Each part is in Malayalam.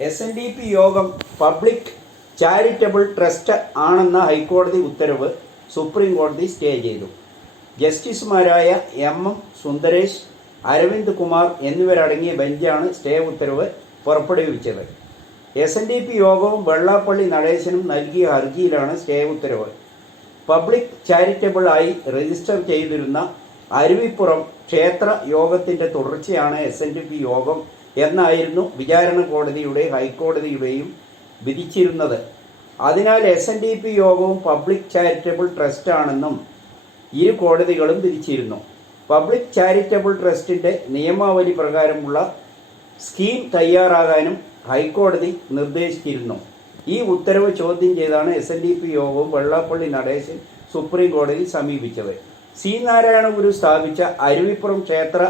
SNDP യോഗം പബ്ലിക് ചാരിറ്റബിൾ ട്രസ്റ്റ് ആണെന്ന ഹൈക്കോടതി ഉത്തരവ് സുപ്രീം കോടതി സ്റ്റേ ചെയ്തു. ജസ്റ്റിസുമാരായ MM സുന്ദരേഷ്, അരവിന്ദ് കുമാർ എന്നിവരടങ്ങിയ ബെഞ്ചാണ് സ്റ്റേ ഉത്തരവ് പുറപ്പെടുവിച്ചത്. SNDP യോഗവും വെള്ളാപ്പള്ളി നടേശനും നൽകിയ ഹർജിയിലാണ് സ്റ്റേ ഉത്തരവ്. പബ്ലിക് ചാരിറ്റബിൾ ആയി രജിസ്റ്റർ ചെയ്തിരുന്ന അരുവിപ്പുറം ക്ഷേത്ര യോഗത്തിൻ്റെ തുടർച്ചയാണ് SNDP യോഗം എന്നായിരുന്നു വിചാരണ കോടതിയുടെയും ഹൈക്കോടതിയുടെയും വിധിച്ചിരുന്നത്. അതിനാൽ SNDP യോഗവും പബ്ലിക് ചാരിറ്റബിൾ ട്രസ്റ്റാണെന്നും ഇരു കോടതികളും വിധിച്ചിരുന്നു. പബ്ലിക് ചാരിറ്റബിൾ ട്രസ്റ്റിൻ്റെ നിയമാവലി പ്രകാരമുള്ള സ്കീം തയ്യാറാകാനും ഹൈക്കോടതി നിർദ്ദേശിച്ചിരുന്നു. ഈ ഉത്തരവ് ചോദ്യം ചെയ്താണ് SNDP യോഗവും വെള്ളാപ്പള്ളി നടേശൻ സുപ്രീം കോടതി സമീപിച്ചത്. C. നാരായണ ഗുരു സ്ഥാപിച്ച അരുവിപ്പുറം ക്ഷേത്ര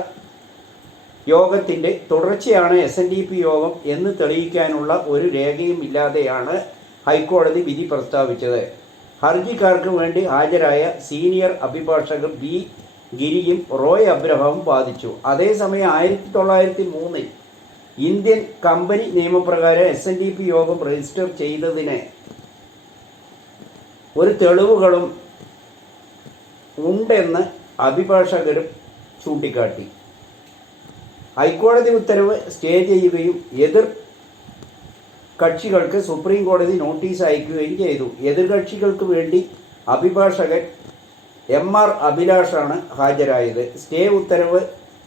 യോഗത്തിൻ്റെ തുടർച്ചയാണ് SNDP യോഗം എന്ന് തെളിയിക്കാനുള്ള ഒരു രേഖയും ഇല്ലാതെയാണ് ഹൈക്കോടതി വിധി പ്രസ്താവിച്ചത്. ഹർജിക്കാർക്ക് വേണ്ടി ഹാജരായ സീനിയർ അഭിഭാഷകർ B. ഗിരിയും റോയ് അബ്രഹാമും വാദിച്ചു. അതേസമയം 1903 ഇന്ത്യൻ കമ്പനി നിയമപ്രകാരം SNDP യോഗം രജിസ്റ്റർ ചെയ്തതിന് ഒരു തെളിവുകളും ഉണ്ടെന്ന് അഭിഭാഷകരും ചൂണ്ടിക്കാട്ടി. ഹൈക്കോടതി ഉത്തരവ് സ്റ്റേ ചെയ്യുകയും എതിർ കക്ഷികൾക്ക് സുപ്രീം കോടതി നോട്ടീസ് അയക്കുകയും ചെയ്തു. എതിർകക്ഷികൾക്ക് വേണ്ടി അഭിഭാഷകൻ MR അഭിലാഷാണ് ഹാജരായത്. സ്റ്റേ ഉത്തരവ്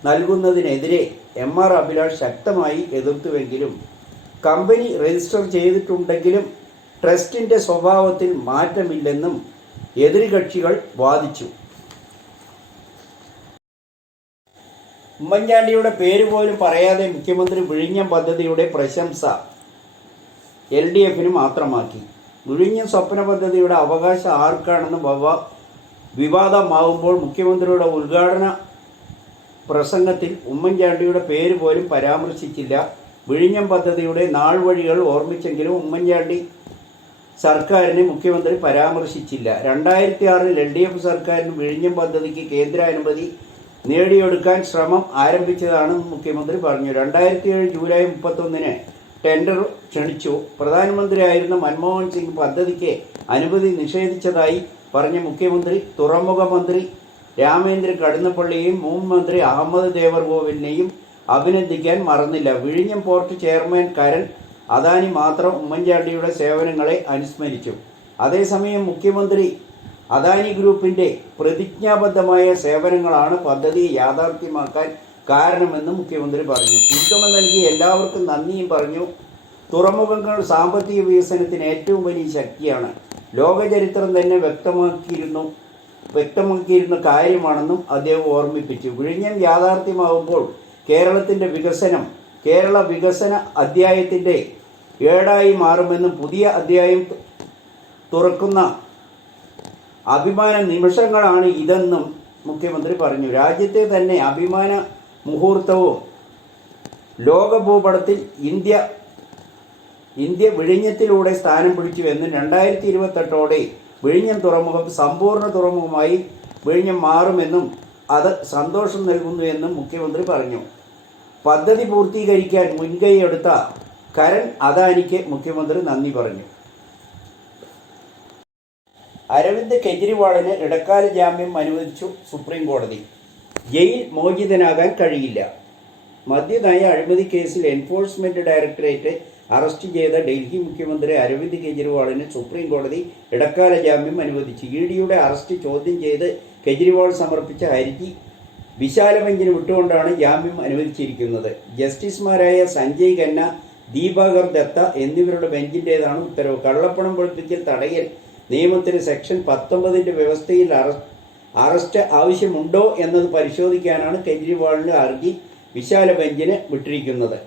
നൽകുന്നതിനെതിരെ MR അഭിലാഷ് ശക്തമായി എതിർത്തുവെങ്കിലും കമ്പനി രജിസ്റ്റർ ചെയ്തിട്ടുണ്ടെങ്കിലും ട്രസ്റ്റിൻ്റെ സ്വഭാവത്തിൽ മാറ്റമില്ലെന്നും എതിർകക്ഷികൾ വാദിച്ചു. ഉമ്മൻചാണ്ടിയുടെ പേര് പോലും പറയാതെ മുഖ്യമന്ത്രി വിഴിഞ്ഞം പദ്ധതിയുടെ പ്രശംസ LDFന് മാത്രമാക്കി. വിഴിഞ്ഞം സ്വപ്ന പദ്ധതിയുടെ അവകാശം ആർക്കാണെന്ന് വിവാദമാവുമ്പോൾ മുഖ്യമന്ത്രിയുടെ ഉദ്ഘാടന പ്രസംഗത്തിൽ ഉമ്മൻചാണ്ടിയുടെ പേര് പോലും പരാമർശിച്ചില്ല. വിഴിഞ്ഞം പദ്ധതിയുടെ നാൾ വഴികൾ ഓർമ്മിച്ചെങ്കിലും ഉമ്മൻചാണ്ടി സർക്കാരിനെ മുഖ്യമന്ത്രി പരാമർശിച്ചില്ല. 2006 LDF സർക്കാരിന് വിഴിഞ്ഞം പദ്ധതിക്ക് കേന്ദ്ര അനുമതി നേടിയെടുക്കാൻ ശ്രമം ആരംഭിച്ചതാണെന്ന് മുഖ്യമന്ത്രി പറഞ്ഞു. 2007 ജൂലൈ 31 ടെൻഡർ ക്ഷണിച്ചു. പ്രധാനമന്ത്രിയായിരുന്ന മൻമോഹൻ സിംഗ് പദ്ധതിക്ക് അനുമതി നിഷേധിച്ചതായി പറഞ്ഞ മുഖ്യമന്ത്രി തുറമുഖ മന്ത്രി രാമേന്ദ്ര കടന്നപ്പള്ളിയെയും മുൻ മന്ത്രി അഹമ്മദ് ദേവർകോവിലിനെയും അഭിനന്ദിക്കാൻ മറന്നില്ല. വിഴിഞ്ഞം പോർട്ട് ചെയർമാൻ കരൺ അദാനി മാത്രം ഉമ്മൻചാണ്ടിയുടെ സേവനങ്ങളെ അനുസ്മരിച്ചു. അതേസമയം മുഖ്യമന്ത്രി അദാനി ഗ്രൂപ്പിൻ്റെ പ്രതിജ്ഞാബദ്ധമായ സേവനങ്ങളാണ് പദ്ധതിയെ യാഥാർത്ഥ്യമാക്കാൻ കാരണമെന്ന് മുഖ്യമന്ത്രി പറഞ്ഞു. പിന്തുണ നൽകി എല്ലാവർക്കും നന്ദിയും പറഞ്ഞു. തുറമുഖങ്ങൾ സാമ്പത്തിക വികസനത്തിന് ഏറ്റവും വലിയ ശക്തിയാണ്. ലോകചരിത്രം തന്നെ വ്യക്തമാക്കിയിരുന്ന കാര്യമാണെന്നും അദ്ദേഹം ഓർമ്മിപ്പിച്ചു. വിഴിഞ്ഞം യാഥാർത്ഥ്യമാകുമ്പോൾ കേരള വികസന അധ്യായത്തിൻ്റെ ഏടായി മാറുമെന്നും പുതിയ അധ്യായം തുറക്കുന്ന അഭിമാന നിമിഷങ്ങളാണ് ഇതെന്നും മുഖ്യമന്ത്രി പറഞ്ഞു. രാജ്യത്തെ തന്നെ അഭിമാന മുഹൂർത്തവും ലോകഭൂപടത്തിൽ ഇന്ത്യ വിഴിഞ്ഞത്തിലൂടെ സ്ഥാനം പിടിച്ചുവെന്നും 2028 വിഴിഞ്ഞം തുറമുഖം സമ്പൂർണ്ണ തുറമുഖമായി വിഴിഞ്ഞം മാറുമെന്നും അത് സന്തോഷം നൽകുന്നുവെന്നും മുഖ്യമന്ത്രി പറഞ്ഞു. പദ്ധതി പൂർത്തീകരിക്കാൻ മുൻകൈയെടുത്ത കരൺ അദാനിക്ക് മുഖ്യമന്ത്രി നന്ദി പറഞ്ഞു. അരവിന്ദ് കെജ്രിവാളിന് ഇടക്കാല ജാമ്യം അനുവദിച്ചു സുപ്രീം കോടതി. ജയിൽ മോചിതനാകാൻ കഴിയില്ല. മദ്യനയ അഴിമതി കേസിൽ എൻഫോഴ്സ്മെൻറ്റ് ഡയറക്ടറേറ്റ് അറസ്റ്റ് ചെയ്ത ഡൽഹി മുഖ്യമന്ത്രി അരവിന്ദ് കെജ്രിവാളിന് സുപ്രീം കോടതി ഇടക്കാല ജാമ്യം അനുവദിച്ചു. EDയുടെ അറസ്റ്റ് ചോദ്യം ചെയ്ത് കെജ്രിവാൾ സമർപ്പിച്ച ഹർജി വിശാല ബെഞ്ചിന് വിട്ടുകൊണ്ടാണ് ജാമ്യം അനുവദിച്ചിരിക്കുന്നത്. ജസ്റ്റിസുമാരായ സഞ്ജയ് ഖന്ന, ദീപാകർ ദത്ത എന്നിവരുടെ ബെഞ്ചിൻ്റേതാണ് ഉത്തരവ്. കള്ളപ്പണം വെളുപ്പിക്കൽ തടയൽ നിയമത്തിന് സെക്ഷൻ 19 വ്യവസ്ഥയിൽ അറസ്റ്റ് ആവശ്യമുണ്ടോ എന്നത് പരിശോധിക്കാനാണ് കെജ്രിവാളിൻ്റെ ഹർജി വിശാല ബെഞ്ചിന് വിട്ടിരിക്കുന്നത്.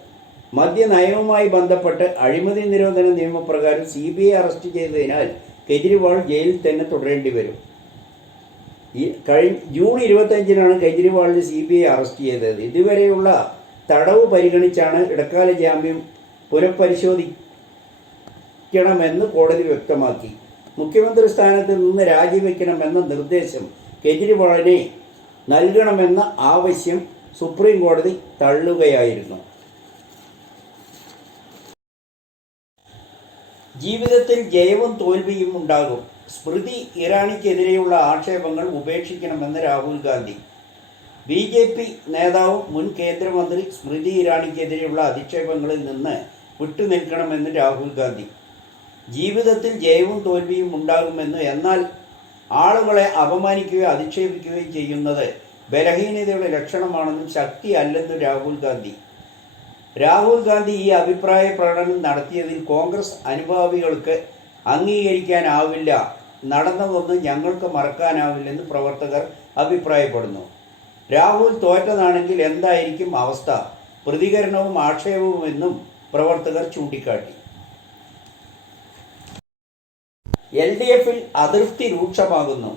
മദ്യനയവുമായി ബന്ധപ്പെട്ട് അഴിമതി നിരോധന നിയമപ്രകാരം CBI അറസ്റ്റ് ചെയ്തതിനാൽ കെജ്രിവാൾ ജയിലിൽ തന്നെ തുടരേണ്ടി വരും. ജൂൺ 25 കെജ്രിവാളിന് CBI അറസ്റ്റ് ചെയ്തത്. ഇതുവരെയുള്ള തടവ് പരിഗണിച്ചാണ് ഇടക്കാല ജാമ്യം പുനഃപരിശോധിക്കണമെന്ന് കോടതി വ്യക്തമാക്കി. മുഖ്യമന്ത്രി സ്ഥാനത്ത് നിന്ന് രാജിവെക്കണമെന്ന നിർദ്ദേശം കെജ്രിവാളിനെ നൽകണമെന്ന ആവശ്യം സുപ്രീം കോടതി തള്ളുകയായിരുന്നു. ജീവിതത്തിൽ ജയവും തോൽവിയും ഉണ്ടാകും. സ്മൃതി ഇറാനിക്കെതിരെയുള്ള ആക്ഷേപങ്ങൾ ഉപേക്ഷിക്കണമെന്ന് രാഹുൽ ഗാന്ധി. BJP നേതാവും മുൻ കേന്ദ്രമന്ത്രി സ്മൃതി ഇറാനിക്കെതിരെയുള്ള അധിക്ഷേപങ്ങളിൽ നിന്ന് വിട്ടുനിൽക്കണമെന്ന് രാഹുൽ ഗാന്ധി. ജീവിതത്തിൽ ജയവും തോൽവിയും ഉണ്ടാകുമെന്ന്, എന്നാൽ ആളുകളെ അപമാനിക്കുകയോ അധിക്ഷേപിക്കുകയും ചെയ്യുന്നത് ബലഹീനതയുടെ ലക്ഷണമാണെന്നും ശക്തി അല്ലെന്നും രാഹുൽ ഗാന്ധി. രാഹുൽ ഗാന്ധി ഈ അഭിപ്രായ പ്രകടനം നടത്തിയതിൽ കോൺഗ്രസ് അനുഭാവികൾക്ക് അംഗീകരിക്കാനാവില്ല, നടന്നതൊന്നും ഞങ്ങൾക്ക് മറക്കാനാവില്ലെന്ന് പ്രവർത്തകർ അഭിപ്രായപ്പെടുന്നു. രാഹുൽ തോറ്റതാണെങ്കിൽ എന്തായിരിക്കും അവസ്ഥ? പ്രതികരണവും ആക്ഷേപവുമെന്നും പ്രവർത്തകർ ചൂണ്ടിക്കാട്ടി. LDFിൽ അതൃപ്തി രൂക്ഷമാകുന്നു.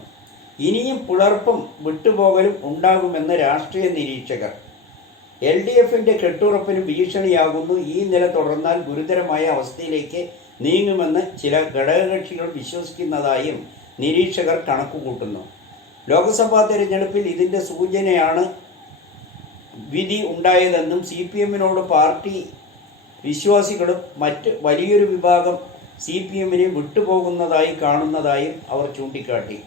ഇനിയും പിളർപ്പും വിട്ടുപോകലും ഉണ്ടാകുമെന്ന് രാഷ്ട്രീയ നിരീക്ഷകർ. LDFിൻ്റെ കെട്ടുറപ്പിന് ഭീഷണിയാകുന്നു. ഈ നില തുടർന്നാൽ ഗുരുതരമായ അവസ്ഥയിലേക്ക് നീങ്ങുമെന്ന് ചില ഘടകകക്ഷികൾ വിശ്വസിക്കുന്നതായും നിരീക്ഷകർ കണക്കുകൂട്ടുന്നു. ലോക്സഭാ തെരഞ്ഞെടുപ്പിൽ ഇതിൻ്റെ സൂചനയാണ് വിധി ഉണ്ടായതെന്നും CPMനോട് പാർട്ടി വിശ്വാസികളും മറ്റ് വലിയൊരു വിഭാഗം CPMനെ വിട്ടുപോകുന്നതായി കാണുന്നതായും അവർ ചൂണ്ടിക്കാട്ടി.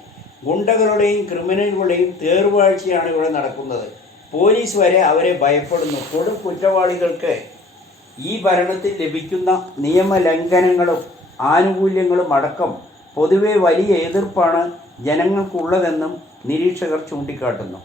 ഗുണ്ടകളുടെയും ക്രിമിനലുകളുടെയും തേർവാഴ്ചയാണ് ഇവിടെ നടക്കുന്നത്. പോലീസ് വരെ അവരെ ഭയപ്പെടുന്നു. കൊടും കുറ്റവാളികൾക്ക് ഈ ഭരണത്തിൽ ലഭിക്കുന്ന നിയമലംഘനങ്ങളും ആനുകൂല്യങ്ങളും അടക്കം പൊതുവെ വലിയ എതിർപ്പാണ് ജനങ്ങൾക്കുള്ളതെന്നും നിരീക്ഷകർ ചൂണ്ടിക്കാട്ടുന്നു.